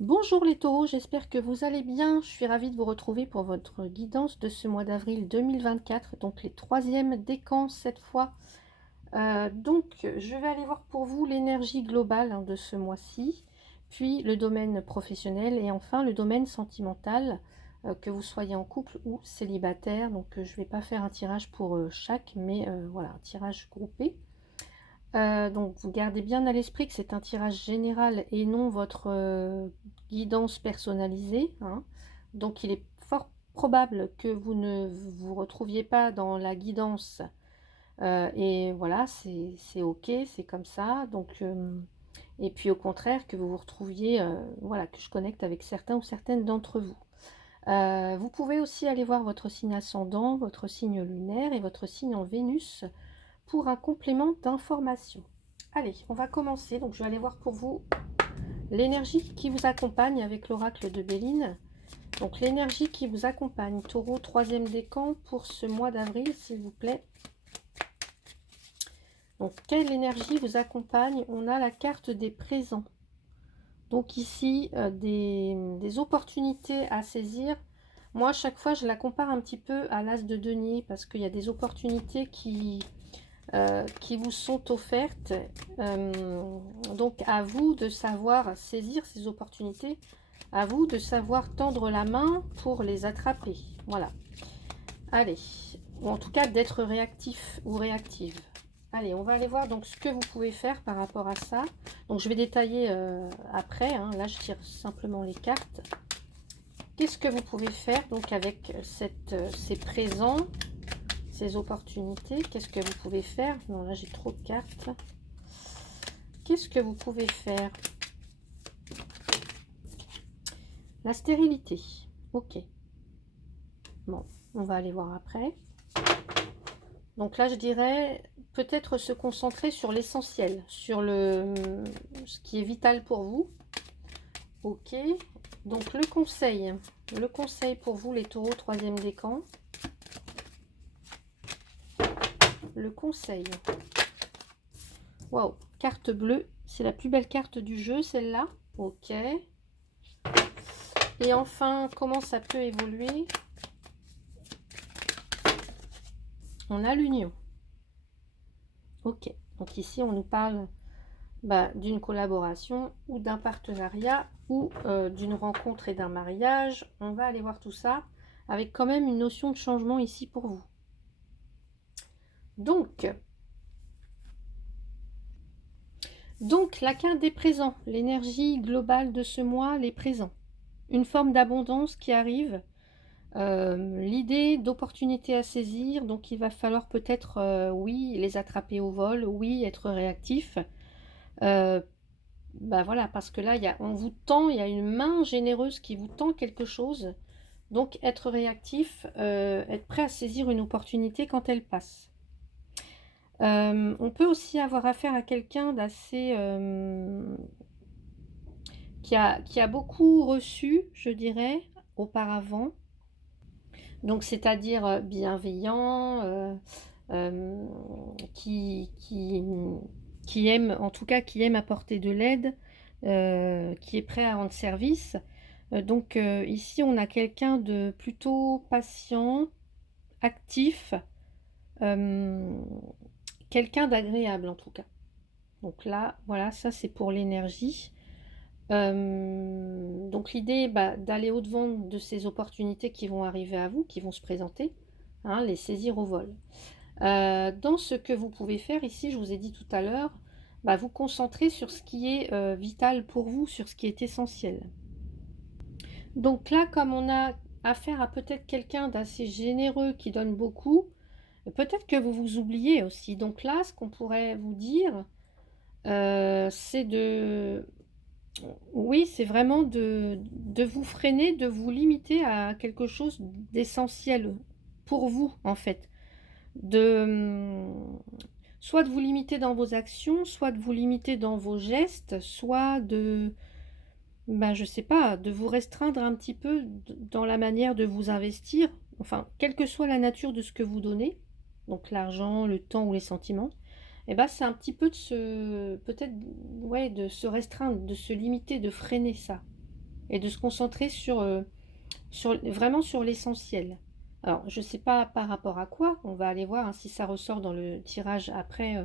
Bonjour les taureaux, j'espère que vous allez bien. Je suis ravie de vous retrouver pour votre guidance de ce mois d'avril 2024, donc les troisièmes décans cette fois. Je vais aller voir pour vous l'énergie globale de ce mois-ci, puis le domaine professionnel et enfin le domaine sentimental, que vous soyez en couple ou célibataire. Je ne vais pas faire un tirage pour chaque, mais voilà, un tirage groupé. Donc vous gardez bien à l'esprit que c'est un tirage général et non votre guidance personnalisée, hein. Donc il est fort probable que vous ne vous retrouviez pas dans la guidance, et voilà, c'est OK, c'est comme ça. Et puis au contraire que vous vous retrouviez, voilà, que je connecte avec certains ou certaines d'entre vous. Vous pouvez aussi aller voir votre signe ascendant, votre signe lunaire et votre signe en Vénus pour un complément d'information. Allez, on va commencer. Donc, je vais aller voir pour vous l'énergie qui vous accompagne avec l'oracle de Béline. Donc, l'énergie qui vous accompagne, Taureau, troisième décan pour ce mois d'avril, s'il vous plaît. Donc, quelle énergie vous accompagne? On a la carte des présents. Donc, ici, des opportunités à saisir. Moi, à chaque fois, je la compare un petit peu à l'as de denier parce qu'il y a des opportunités qui vous sont offertes. Donc à vous de savoir saisir ces opportunités, à vous de savoir tendre la main pour les attraper. Voilà. Allez, ou en tout cas d'être réactif ou réactive. Allez, on va aller voir donc ce que vous pouvez faire par rapport à ça. Donc je vais détailler après, hein. Là je tire simplement les cartes. Qu'est-ce que vous pouvez faire donc avec ces présents, ces opportunités? Qu'est-ce que vous pouvez faire? Non, là j'ai trop de cartes. Qu'est-ce que vous pouvez faire? La stérilité. Ok. Bon, on va aller voir après. Donc là, je dirais peut-être se concentrer sur l'essentiel, sur ce qui est vital pour vous. Ok. Donc le conseil. Le conseil pour vous, les taureaux, troisième décan. Le conseil. Waouh, carte bleue. C'est la plus belle carte du jeu, celle-là. Ok. Et enfin, comment ça peut évoluer? On a l'union. Ok. Donc ici, on nous parle d'une collaboration ou d'un partenariat ou d'une rencontre et d'un mariage. On va aller voir tout ça avec quand même une notion de changement ici pour vous. Donc la carte des présents, l'énergie globale de ce mois, les présents. Une forme d'abondance qui arrive, l'idée d'opportunités à saisir, donc il va falloir peut-être, oui, les attraper au vol, oui, être réactif. Voilà, parce que là, on vous tend, il y a une main généreuse qui vous tend quelque chose. Donc, être réactif, être prêt à saisir une opportunité quand elle passe. On peut aussi avoir affaire à quelqu'un d'assez... qui a beaucoup reçu, je dirais, auparavant. Donc, c'est-à-dire bienveillant, qui, qui, qui aime, en tout cas, qui aime apporter de l'aide, qui est prêt à rendre service. Ici, on a quelqu'un de plutôt patient, actif, euh, quelqu'un d'agréable en tout cas. Donc là, voilà, ça c'est pour l'énergie. Donc l'idée, d'aller au-devant de ces opportunités qui vont arriver à vous, qui vont se présenter, hein, les saisir au vol. Dans ce que vous pouvez faire ici, je vous ai dit tout à l'heure, vous concentrer sur ce qui est vital pour vous, sur ce qui est essentiel. Donc là, comme on a affaire à peut-être quelqu'un d'assez généreux qui donne beaucoup, peut-être que vous vous oubliez aussi. Donc là, ce qu'on pourrait vous dire, c'est de... Oui, c'est vraiment de vous freiner, de vous limiter à quelque chose d'essentiel pour vous, en fait. Soit de vous limiter dans vos actions, soit de vous limiter dans vos gestes, soit je sais pas, de vous restreindre un petit peu dans la manière de vous investir, enfin, quelle que soit la nature de ce que vous donnez, donc l'argent, le temps ou les sentiments, c'est un petit peu peut-être, ouais, de se restreindre, de se limiter, de freiner ça. et de se concentrer vraiment sur l'essentiel. Alors, je ne sais pas par rapport à quoi, on va aller voir hein, si ça ressort dans le tirage après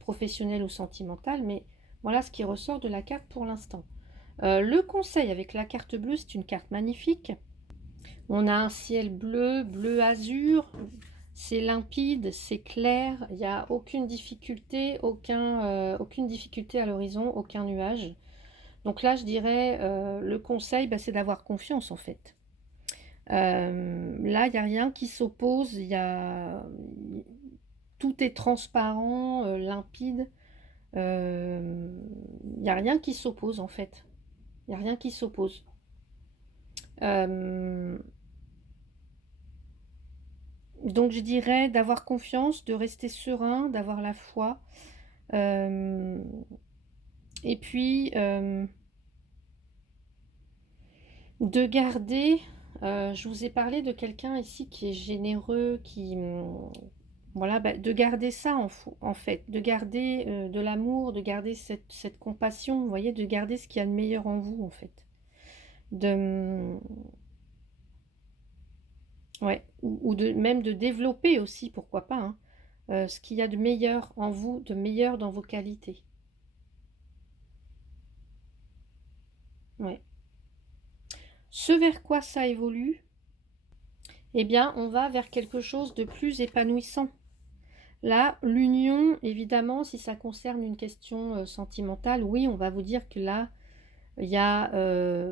professionnel ou sentimental, mais voilà ce qui ressort de la carte pour l'instant. Le conseil avec la carte bleue, c'est une carte magnifique. On a un ciel bleu, bleu azur, c'est limpide, c'est clair, il n'y a aucune difficulté, aucune difficulté à l'horizon, aucun nuage. Donc là, je dirais, le conseil, bah, c'est d'avoir confiance en fait. Là, il n'y a rien qui s'oppose, tout est transparent, limpide. Il n'y a rien qui s'oppose en fait. Il n'y a rien qui s'oppose. Euh, donc je dirais d'avoir confiance, de rester serein, d'avoir la foi. Euh, et puis de garder, je vous ai parlé de quelqu'un ici qui est généreux, voilà, bah, de garder ça en fait, de garder de l'amour, de garder cette compassion, vous voyez, de garder ce qu'il y a de meilleur en vous en fait. De, ouais, ou même de développer aussi, pourquoi pas, hein, ce qu'il y a de meilleur en vous, de meilleur dans vos qualités. Ouais. Ce vers quoi ça évolue, eh bien, on va vers quelque chose de plus épanouissant. Là, l'union, évidemment, si ça concerne une question sentimentale, oui, on va vous dire que là, il y a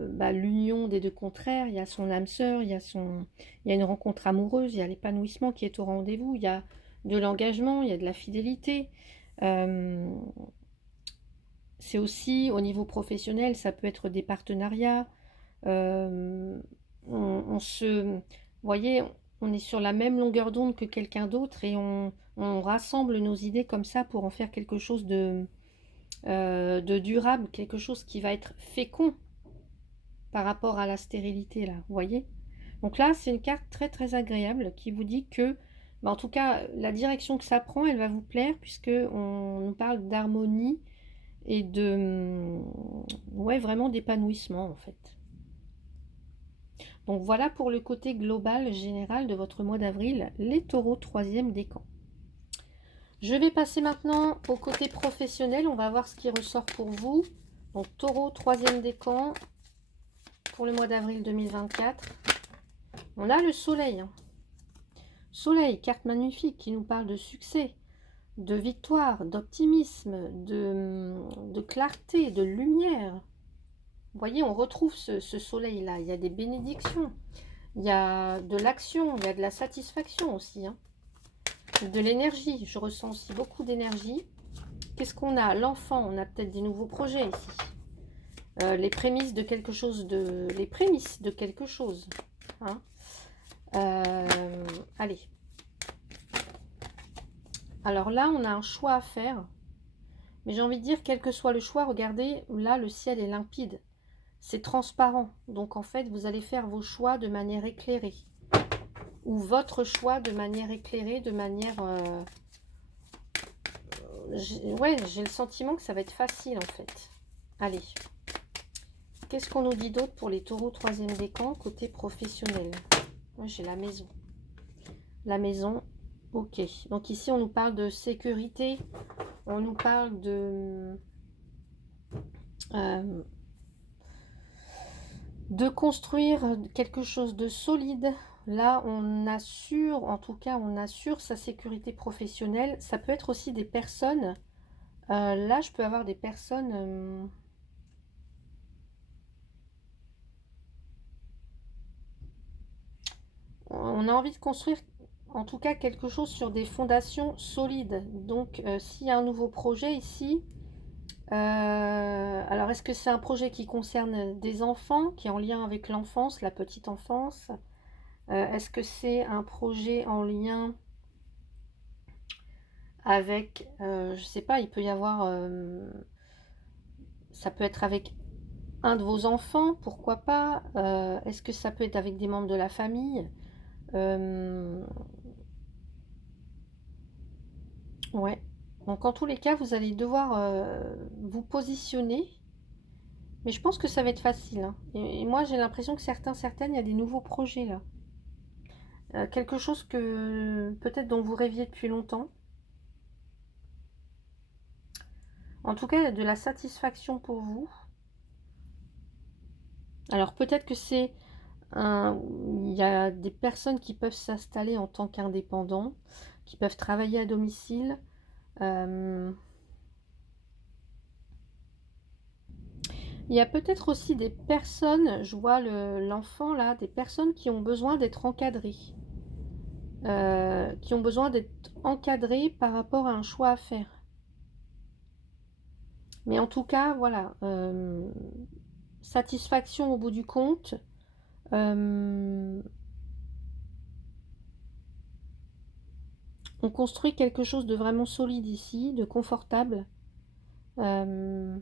bah, l'union des deux contraires, il y a son âme sœur, il y a une rencontre amoureuse, il y a l'épanouissement qui est au rendez-vous, il y a de l'engagement, il y a de la fidélité. Euh, c'est aussi au niveau professionnel, ça peut être des partenariats. Euh, vous voyez, on est sur la même longueur d'onde que quelqu'un d'autre et on rassemble nos idées comme ça pour en faire quelque chose de durable, quelque chose qui va être fécond par rapport à la stérilité, là, vous voyez? Donc là, c'est une carte très très agréable qui vous dit que, bah, en tout cas, la direction que ça prend, elle va vous plaire puisque on nous parle d'harmonie et ouais, vraiment d'épanouissement en fait. Donc voilà pour le côté global, général de votre mois d'avril, les taureaux troisième décan. Je vais passer maintenant au côté professionnel, on va voir ce qui ressort pour vous. Donc taureau troisième décan pour le mois d'avril 2024. On a le soleil. Soleil, carte magnifique qui nous parle de succès, de victoire, d'optimisme, de clarté, de lumière. Vous voyez, on retrouve ce soleil-là. Il y a des bénédictions, il y a de l'action, il y a de la satisfaction aussi. Hein. De l'énergie, je ressens aussi beaucoup d'énergie. Qu'est-ce qu'on a? L'enfant, on a peut-être des nouveaux projets ici. Les prémices de quelque chose, les prémices de quelque chose. Hein. Allez. Alors là, on a un choix à faire. Mais j'ai envie de dire, quel que soit le choix, regardez, là, le ciel est limpide. C'est transparent. Donc, en fait, vous allez faire vos choix de manière éclairée. Ou votre choix de manière éclairée, de manière... ouais, j'ai le sentiment que ça va être facile, en fait. Allez. Qu'est-ce qu'on nous dit d'autre pour les taureaux troisième décan, côté professionnel? Moi, j'ai la maison. La maison, ok. Donc ici, on nous parle de sécurité. On nous parle de construire quelque chose de solide. Là, on assure, en tout cas, on assure sa sécurité professionnelle. Ça peut être aussi des personnes. Là, je peux avoir des personnes... on a envie de construire, en tout cas, quelque chose sur des fondations solides. Donc, s'il y a un nouveau projet ici... alors, est-ce que c'est un projet qui concerne des enfants, qui est en lien avec l'enfance, la petite enfance? Est-ce que c'est un projet en lien avec, je sais pas, il peut y avoir, ça peut être avec un de vos enfants, pourquoi pas? Est-ce que ça peut être avec des membres de la famille? Euh, ouais. Donc en tous les cas, vous allez devoir vous positionner Mais je pense que ça va être facile, hein. Et moi, j'ai l'impression que certaines, il y a des nouveaux projets là. Quelque chose que peut-être dont vous rêviez depuis longtemps. En tout cas, il y a de la satisfaction pour vous. Alors peut-être que c'est il y a des personnes qui peuvent s'installer en tant qu'indépendants, qui peuvent travailler à domicile. Euh, il y a peut-être aussi des personnes, je vois l'enfant là, des personnes qui ont besoin d'être encadrées. Qui ont besoin d'être encadrées par rapport à un choix à faire. Mais en tout cas, voilà, satisfaction au bout du compte. Euh, on construit quelque chose de vraiment solide ici, de confortable. Euh,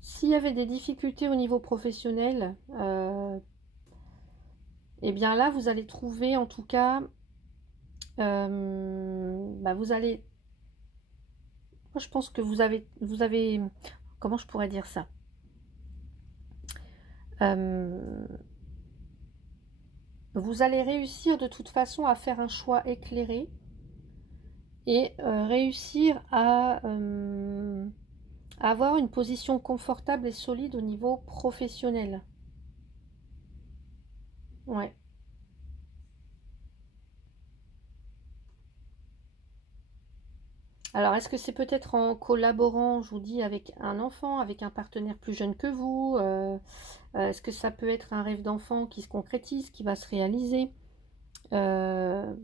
S'il y avait des difficultés au niveau professionnel, eh bien là, vous allez trouver en tout cas, vous allez, moi je pense que vous avez, comment je pourrais dire ça? Euh, Vous allez réussir de toute façon à faire un choix éclairé et réussir à avoir une position confortable et solide au niveau professionnel. Ouais. Alors, est-ce que c'est peut-être en collaborant, je vous dis, avec un enfant, avec un partenaire plus jeune que vous est-ce que ça peut être un rêve d'enfant qui se concrétise, qui va se réaliser Euh,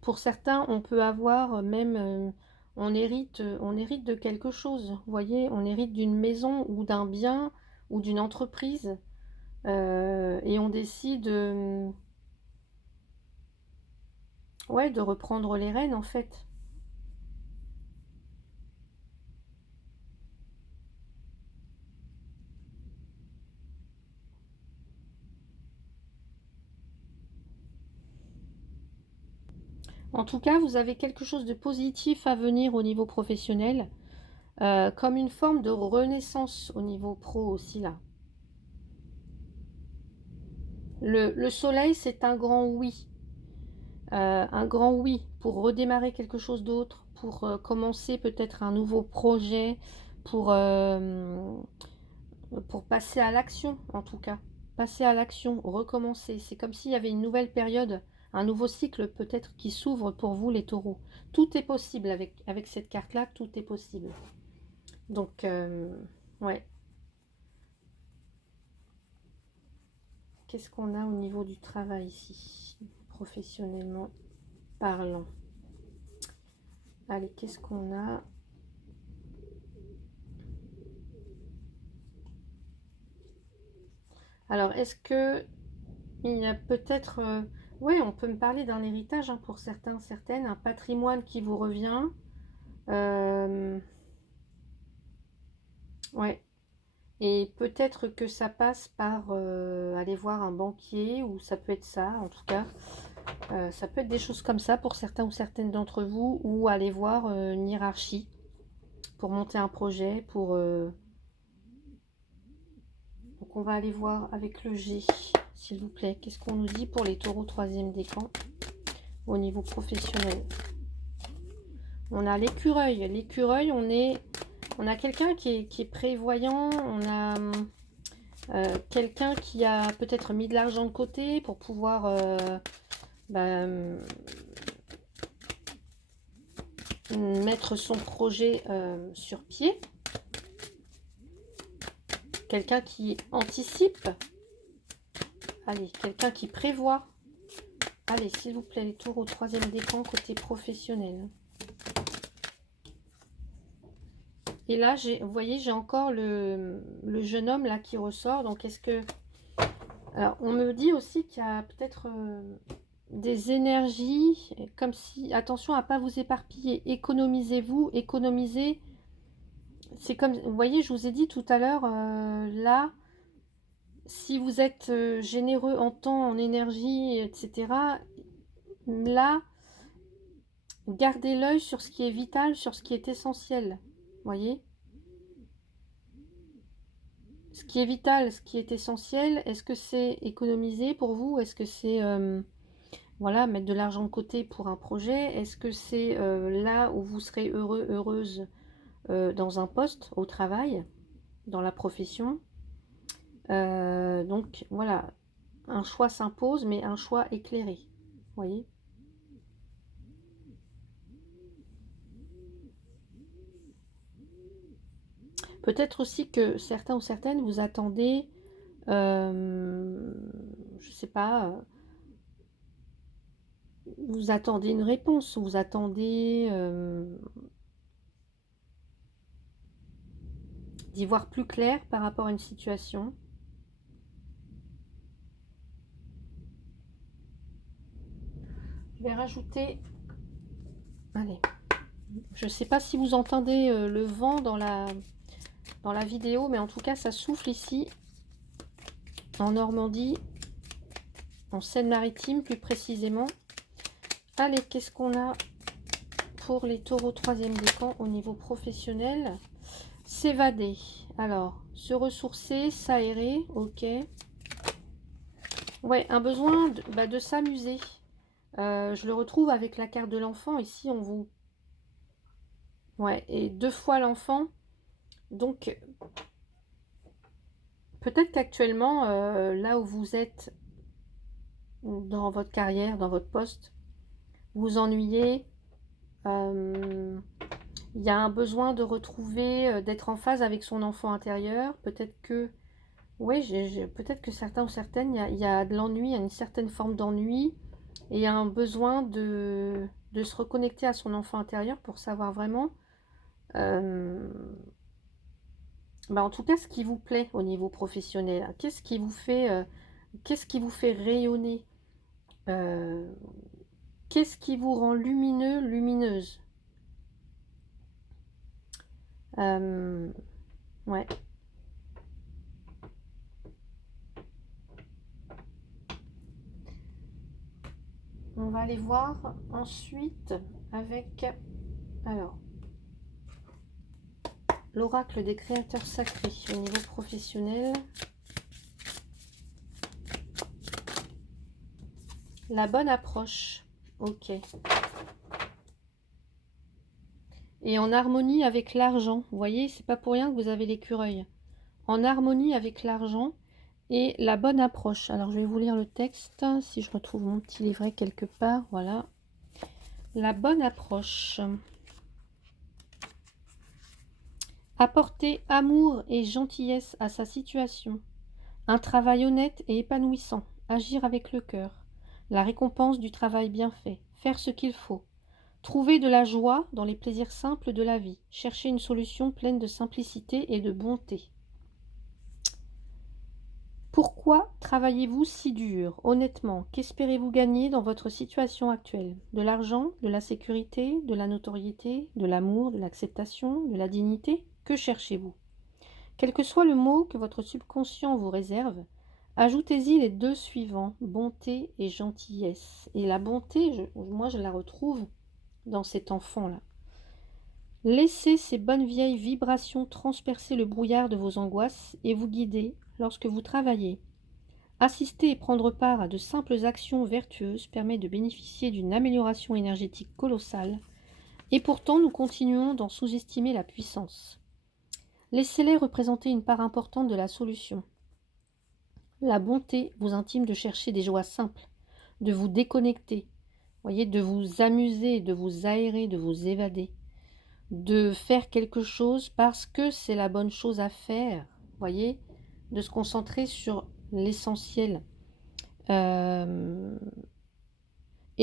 Pour certains, on peut avoir même, on hérite de quelque chose. Vous voyez, on hérite d'une maison ou d'un bien ou d'une entreprise et on décide, ouais, de reprendre les rênes en fait. En tout cas, vous avez quelque chose de positif à venir au niveau professionnel, comme une forme de renaissance au niveau pro aussi là. Le soleil, c'est un grand oui pour redémarrer quelque chose d'autre, pour commencer peut-être un nouveau projet, pour, euh, pour passer à l'action en tout cas. Passer à l'action, recommencer. C'est comme s'il y avait une nouvelle période, un nouveau cycle peut-être qui s'ouvre pour vous les taureaux. Tout est possible avec cette carte-là, tout est possible. Donc, ouais. Qu'est-ce qu'on a au niveau du travail ici, professionnellement parlant? Allez, qu'est-ce qu'on a? Alors, est-ce que il y a peut-être, oui, on peut me parler d'un héritage hein, pour certains, certaines, un patrimoine qui vous revient. Euh, ouais. Et peut-être que ça passe par aller voir un banquier, ou ça peut être ça, en tout cas. Ça peut être des choses comme ça pour certains ou certaines d'entre vous, ou aller voir une hiérarchie pour monter un projet, Donc on va aller voir avec le G, s'il vous plaît. Qu'est-ce qu'on nous dit pour les taureaux troisième décan au niveau professionnel? On a l'écureuil. L'écureuil, on a quelqu'un qui est prévoyant. On a quelqu'un qui a peut-être mis de l'argent de côté pour pouvoir mettre son projet sur pied. Quelqu'un qui anticipe. Allez, quelqu'un qui prévoit. Allez, s'il vous plaît, les taureaux troisième décan côté professionnel. Et là, vous voyez, j'ai encore le jeune homme là qui ressort. Donc, est-ce que... Alors, on me dit aussi qu'il y a peut-être des énergies, comme si... Attention à ne pas vous éparpiller. Économisez-vous, économisez. C'est comme... Vous voyez, je vous ai dit tout à l'heure, là, si vous êtes généreux en temps, en énergie, etc., là, gardez l'œil sur ce qui est vital, sur ce qui est essentiel. Voyez? Ce qui est vital, ce qui est essentiel, est-ce que c'est économiser pour vous? Est-ce que c'est voilà, mettre de l'argent de côté pour un projet? Est-ce que c'est là où vous serez heureux, heureuse dans un poste, au travail, dans la profession? Donc voilà, un choix s'impose, mais un choix éclairé. Voyez? Peut-être aussi que certains ou certaines vous attendez, je sais pas, vous attendez une réponse, vous attendez d'y voir plus clair par rapport à une situation. Je vais rajouter, allez, je ne sais pas si vous entendez le vent dans la vidéo, mais en tout cas ça souffle ici, en Normandie, en Seine-Maritime plus précisément. Allez, qu'est-ce qu'on a pour les taureaux 3e décan au niveau professionnel? S'évader. Alors, se ressourcer, s'aérer, ok. Ouais, un besoin de s'amuser. Je le retrouve avec la carte de l'enfant. Ici, on vous... Ouais, et 2 fois l'enfant. Donc, peut-être qu'actuellement, là où vous êtes, dans votre carrière, dans votre poste, vous vous ennuyez. Il y a un besoin de retrouver, d'être en phase avec son enfant intérieur. Peut-être que... Oui, peut-être que certains ou certaines, il y a de l'ennui, il y a une certaine forme d'ennui. Et il y a un besoin de se reconnecter à son enfant intérieur pour savoir vraiment, en tout cas, ce qui vous plaît au niveau professionnel. Qu'est-ce qui vous fait rayonner? Qu'est-ce qui vous rend lumineux, lumineuse? Ouais. On va aller voir ensuite avec, alors, l'oracle des créateurs sacrés au niveau professionnel. La bonne approche. Ok. Et en harmonie avec l'argent. Vous voyez, c'est pas pour rien que vous avez l'écureuil. En harmonie avec l'argent et la bonne approche. Alors, je vais vous lire le texte, si je retrouve mon petit livret quelque part. Voilà. La bonne approche. Apporter amour et gentillesse à sa situation. Un travail honnête et épanouissant. Agir avec le cœur. La récompense du travail bien fait. Faire ce qu'il faut. Trouver de la joie dans les plaisirs simples de la vie. Chercher une solution pleine de simplicité et de bonté. Pourquoi travaillez-vous si dur? Honnêtement, qu'espérez-vous gagner dans votre situation actuelle? De l'argent, de la sécurité, de la notoriété, de l'amour, de l'acceptation, de la dignité? Que cherchez-vous? Quel que soit le mot que votre subconscient vous réserve, ajoutez-y les 2 suivants, bonté et gentillesse. Et la bonté, moi je la retrouve dans cet enfant-là. Laissez ces bonnes vieilles vibrations transpercer le brouillard de vos angoisses et vous guider lorsque vous travaillez. Assister et prendre part à de simples actions vertueuses permet de bénéficier d'une amélioration énergétique colossale, et pourtant nous continuons d'en sous-estimer la puissance. Laissez-les représenter une part importante de la solution. La bonté vous intime de chercher des joies simples, de vous déconnecter, voyez, de vous amuser, de vous aérer, de vous évader, de faire quelque chose parce que c'est la bonne chose à faire, voyez, de se concentrer sur l'essentiel. Et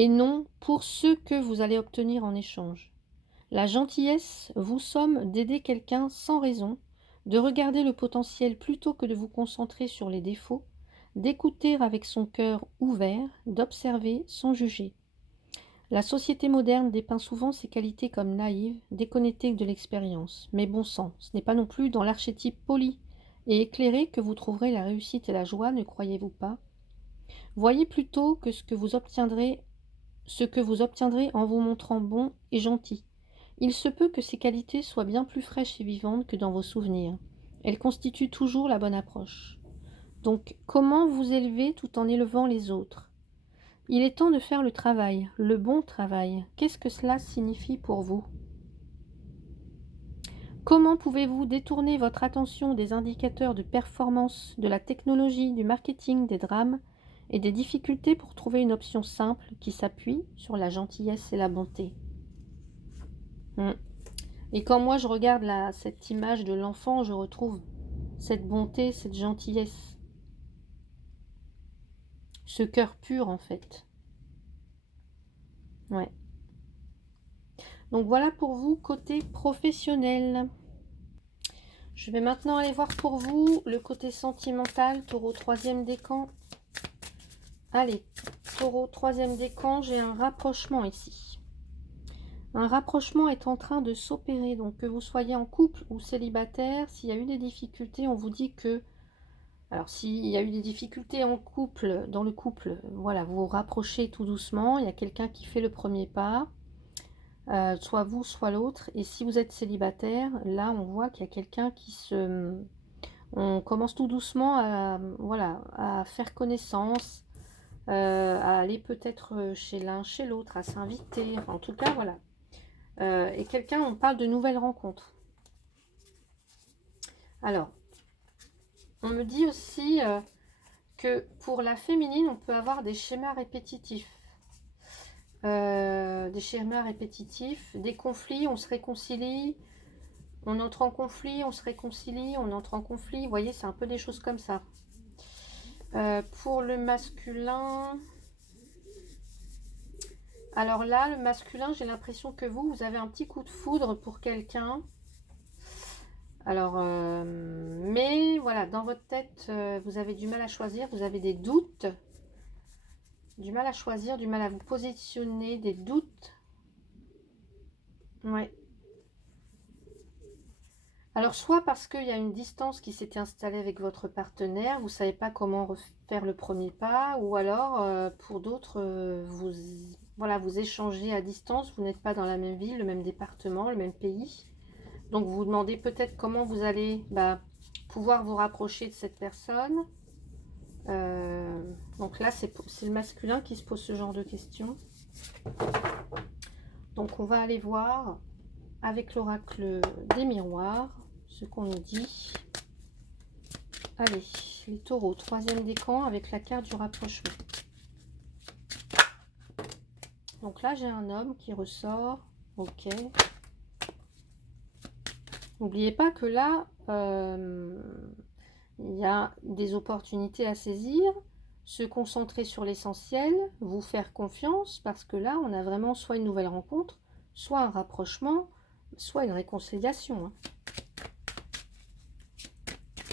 non pour ce que vous allez obtenir en échange. La gentillesse vous somme d'aider quelqu'un sans raison, de regarder le potentiel plutôt que de vous concentrer sur les défauts, d'écouter avec son cœur ouvert, d'observer sans juger. La société moderne dépeint souvent ses qualités comme naïves, déconnectées de l'expérience. Mais bon sang, ce n'est pas non plus dans l'archétype poli et éclairé que vous trouverez la réussite et la joie, ne croyez-vous pas? Voyez plutôt que ce que vous obtiendrez ce que vous obtiendrez en vous montrant bon et gentil. Il se peut que ces qualités soient bien plus fraîches et vivantes que dans vos souvenirs. Elles constituent toujours la bonne approche. Donc, comment vous élever tout en élevant les autres? Il est temps de faire le travail, le bon travail. Qu'est-ce que cela signifie pour vous? Comment pouvez-vous détourner votre attention des indicateurs de performance, de la technologie, du marketing, des drames et des difficultés pour trouver une option simple qui s'appuie sur la gentillesse et la bonté? Et quand moi je regarde cette image de l'enfant, je retrouve cette bonté, cette gentillesse, ce cœur pur en fait. Ouais. Donc voilà pour vous côté professionnel. Je vais maintenant aller voir pour vous le côté sentimental, Taureau, troisième décan. Allez, Taureau, troisième décan, j'ai un rapprochement ici. Un rapprochement est en train de s'opérer, donc que vous soyez en couple ou célibataire, s'il y a eu des difficultés, on vous dit que... Alors, s'il y a eu des difficultés en couple, dans le couple, voilà, vous vous rapprochez tout doucement, il y a quelqu'un qui fait le premier pas, soit vous, soit l'autre. Et si vous êtes célibataire, là, on voit qu'il y a quelqu'un qui se... On commence tout doucement à, voilà, à faire connaissance, à aller peut-être chez l'un, chez l'autre, à s'inviter. Enfin, en tout cas, voilà. Et quelqu'un, on parle de nouvelles rencontres. Alors, on me dit aussi que pour la féminine, on peut avoir des schémas répétitifs. Des conflits, on se réconcilie, on entre en conflit, on se réconcilie, on entre en conflit. Vous voyez, c'est un peu des choses comme ça. Pour le masculin... Alors là, le masculin, j'ai l'impression que vous avez un petit coup de foudre pour quelqu'un. Alors, mais voilà, dans votre tête, vous avez du mal à choisir, vous avez des doutes. Du mal à choisir, du mal à vous positionner, des doutes. Ouais. Alors, soit parce qu'il y a une distance qui s'était installée avec votre partenaire, vous ne savez pas comment faire le premier pas, ou alors, pour d'autres, voilà, vous échangez à distance, vous n'êtes pas dans la même ville, le même département, le même pays. Donc, vous vous demandez peut-être comment vous allez pouvoir vous rapprocher de cette personne. Donc là, c'est le masculin qui se pose ce genre de questions. Donc, on va aller voir avec l'oracle des miroirs ce qu'on nous dit. Allez, les taureaux, troisième décan avec la carte du rapprochement. Donc là, j'ai un homme qui ressort. Ok. N'oubliez pas que là, il y a des opportunités à saisir, se concentrer sur l'essentiel, vous faire confiance, parce que là, on a vraiment soit une nouvelle rencontre, soit un rapprochement, soit une réconciliation.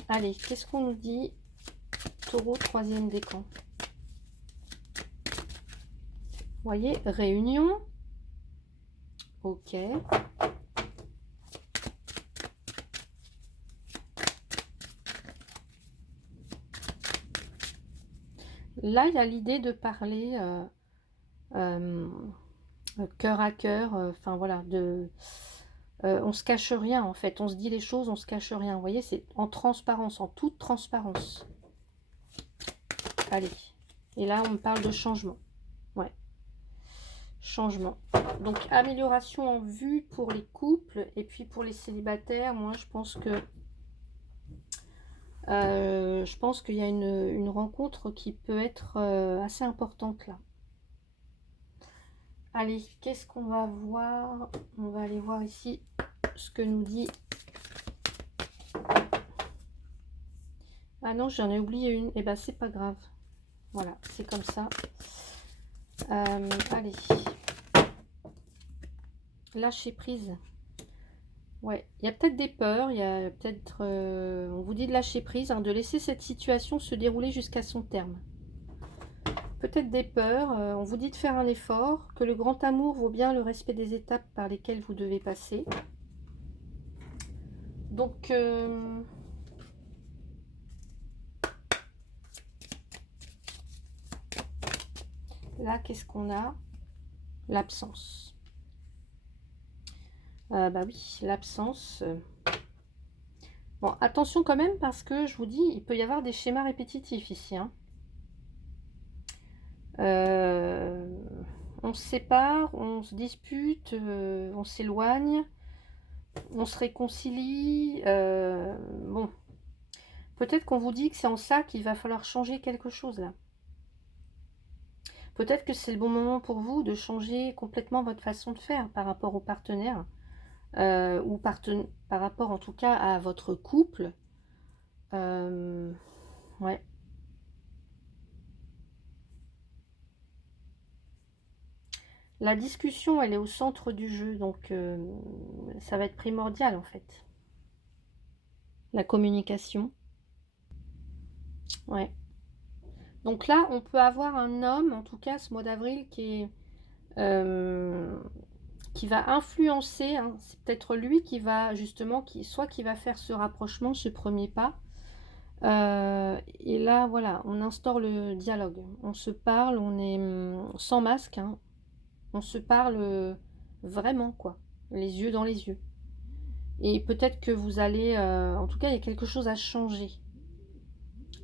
Allez, qu'est-ce qu'on nous dit? Taureau, troisième décan. Vous voyez, réunion. Ok. Là, il y a l'idée de parler cœur à cœur. Enfin, voilà, on se cache rien, en fait. On se dit les choses, on se cache rien. Vous voyez, c'est en transparence, en toute transparence. Allez. Et là, on me parle de changement. Ouais. Changement. Donc, amélioration en vue pour les couples. Et puis, pour les célibataires, moi, je pense qu'il y a une rencontre qui peut être assez importante là. Allez, qu'est-ce qu'on va voir? On va aller voir ici ce que nous dit. Ah non, j'en ai oublié une. Eh ben, c'est pas grave. Voilà, c'est comme ça. Allez. Lâcher prise. Ouais, il y a peut-être des peurs, il y a peut-être... on vous dit de lâcher prise, hein, de laisser cette situation se dérouler jusqu'à son terme. Peut-être des peurs, on vous dit de faire un effort, que le grand amour vaut bien le respect des étapes par lesquelles vous devez passer. Donc... là, qu'est-ce qu'on a? l'absence. Bah oui, l'absence. Bon, attention quand même, parce que je vous dis, il peut y avoir des schémas répétitifs ici, hein. On se sépare, on se dispute, on s'éloigne, on se réconcilie. Bon, peut-être qu'on vous dit que c'est en ça qu'il va falloir changer quelque chose là. Peut-être que c'est le bon moment pour vous de changer complètement votre façon de faire par rapport au partenaire, ou par rapport en tout cas à votre couple. Ouais. La discussion, elle est au centre du jeu, donc ça va être primordial en fait. La communication. Ouais. Donc là, on peut avoir un homme, en tout cas ce mois d'avril, qui va influencer, hein. C'est peut-être lui qui va justement, soit qui va faire ce rapprochement, ce premier pas. Et là, voilà, on instaure le dialogue. On se parle, on est sans masque, hein. On se parle vraiment, quoi. Les yeux dans les yeux. Et peut-être que vous allez... en tout cas, il y a quelque chose à changer.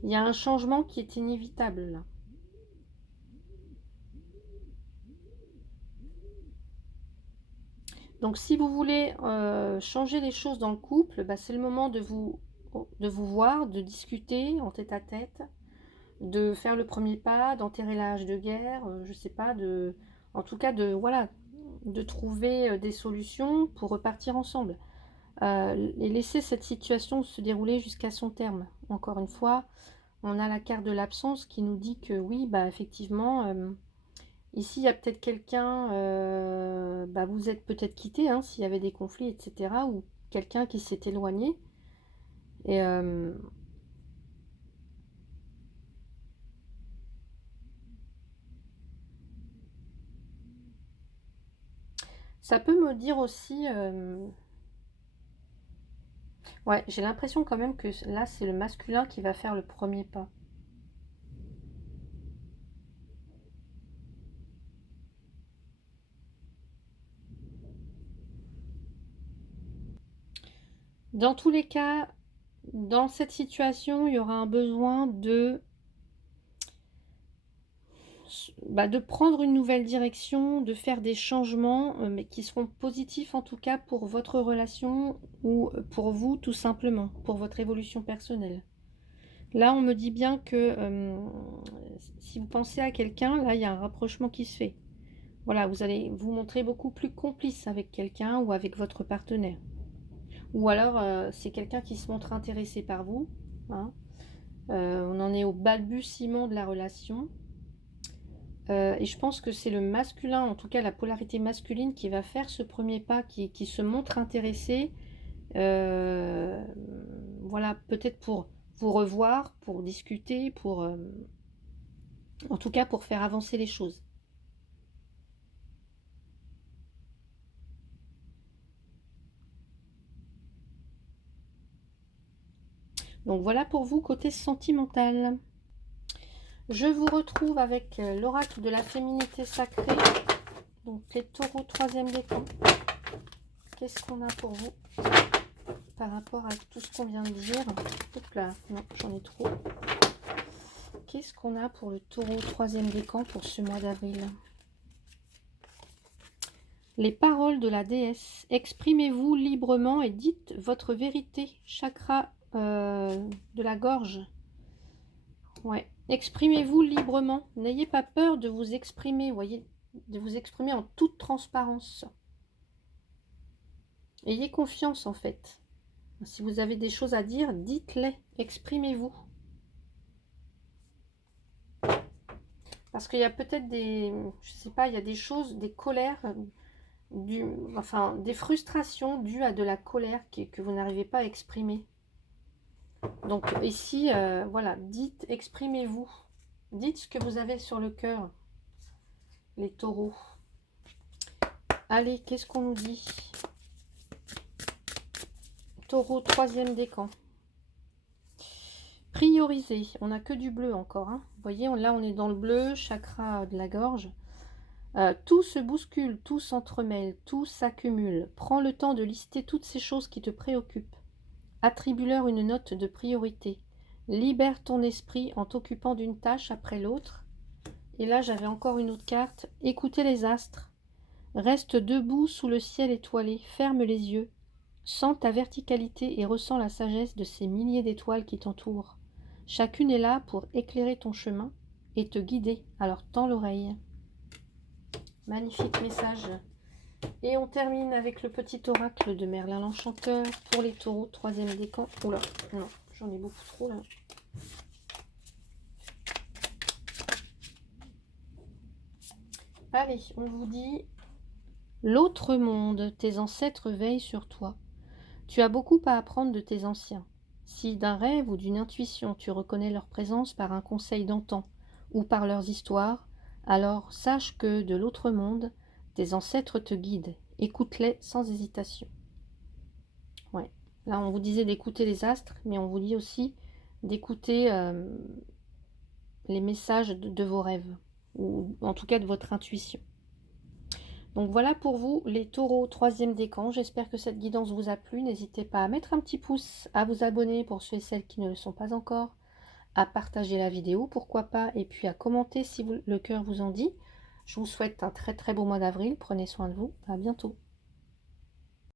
Il y a un changement qui est inévitable, là. Donc, si vous voulez changer les choses dans le couple, bah, c'est le moment de vous voir, de discuter en tête-à-tête, de faire le premier pas, d'enterrer la hache de guerre, je sais pas, en tout cas, voilà, de trouver des solutions pour repartir ensemble. Et laisser cette situation se dérouler jusqu'à son terme. Encore une fois, on a la carte de l'absence qui nous dit que oui, bah effectivement, ici il y a peut-être quelqu'un, bah, vous êtes peut-être quitté, hein, s'il y avait des conflits, etc. Ou quelqu'un qui s'est éloigné. Et ça peut me dire aussi... ouais, j'ai l'impression quand même que là, c'est le masculin qui va faire le premier pas. Dans tous les cas, dans cette situation, il y aura un besoin de prendre une nouvelle direction, de faire des changements, mais qui seront positifs en tout cas pour votre relation ou pour vous tout simplement, pour votre évolution personnelle. Là, on me dit bien que si vous pensez à quelqu'un, là, il y a un rapprochement qui se fait. Voilà, vous allez vous montrer beaucoup plus complice avec quelqu'un ou avec votre partenaire. Ou alors, c'est quelqu'un qui se montre intéressé par vous, hein. On en est au balbutiement de la relation. Et je pense que c'est le masculin, en tout cas la polarité masculine, qui va faire ce premier pas, qui se montre intéressé. Voilà, peut-être pour vous revoir, pour discuter, en tout cas pour faire avancer les choses. Donc voilà pour vous côté sentimental. Je vous retrouve avec l'oracle de la féminité sacrée. Donc les taureaux, troisième décan. Qu'est-ce qu'on a pour vous par rapport à tout ce qu'on vient de dire? Hop là, non, j'en ai trop. Qu'est-ce qu'on a pour le taureau, troisième décan pour ce mois d'avril? Les paroles de la déesse. Exprimez-vous librement et dites votre vérité. Chakra de la gorge. Ouais. Exprimez-vous librement. N'ayez pas peur de vous exprimer, voyez, de vous exprimer en toute transparence. Ayez confiance en fait. Si vous avez des choses à dire, dites-les. Exprimez-vous. Parce qu'il y a peut-être je sais pas, il y a des choses, des colères, enfin des frustrations dues à de la colère que vous n'arrivez pas à exprimer. Donc ici, voilà, dites, exprimez-vous. Dites ce que vous avez sur le cœur, les taureaux. Allez, qu'est-ce qu'on nous dit? Taureau, troisième décan. Prioriser. On n'a que du bleu encore, hein. Vous voyez, là on est dans le bleu, chakra de la gorge. Tout se bouscule, tout s'entremêle, tout s'accumule. Prends le temps de lister toutes ces choses qui te préoccupent. Attribue-leur une note de priorité. Libère ton esprit en t'occupant d'une tâche après l'autre. Et là, j'avais encore une autre carte. Écoutez les astres. Reste debout sous le ciel étoilé. Ferme les yeux. Sens ta verticalité et ressens la sagesse de ces milliers d'étoiles qui t'entourent. Chacune est là pour éclairer ton chemin et te guider. Alors tends l'oreille. Magnifique message. Et on termine avec le petit oracle de Merlin l'Enchanteur pour les taureaux, troisième décan. Oula, non, j'en ai beaucoup trop là. Allez, on vous dit l'autre monde, tes ancêtres veillent sur toi. Tu as beaucoup à apprendre de tes anciens. Si d'un rêve ou d'une intuition tu reconnais leur présence par un conseil d'antan ou par leurs histoires, alors sache que de l'autre monde, tes ancêtres te guident. Écoute-les sans hésitation. Ouais. Là, on vous disait d'écouter les astres, mais on vous dit aussi d'écouter les messages de vos rêves, ou en tout cas de votre intuition. Donc voilà pour vous les taureaux, troisième décan. J'espère que cette guidance vous a plu. N'hésitez pas à mettre un petit pouce, à vous abonner pour ceux et celles qui ne le sont pas encore, à partager la vidéo, pourquoi pas, et puis à commenter si le cœur vous en dit. Je vous souhaite un très très beau mois d'avril. Prenez soin de vous. À bientôt.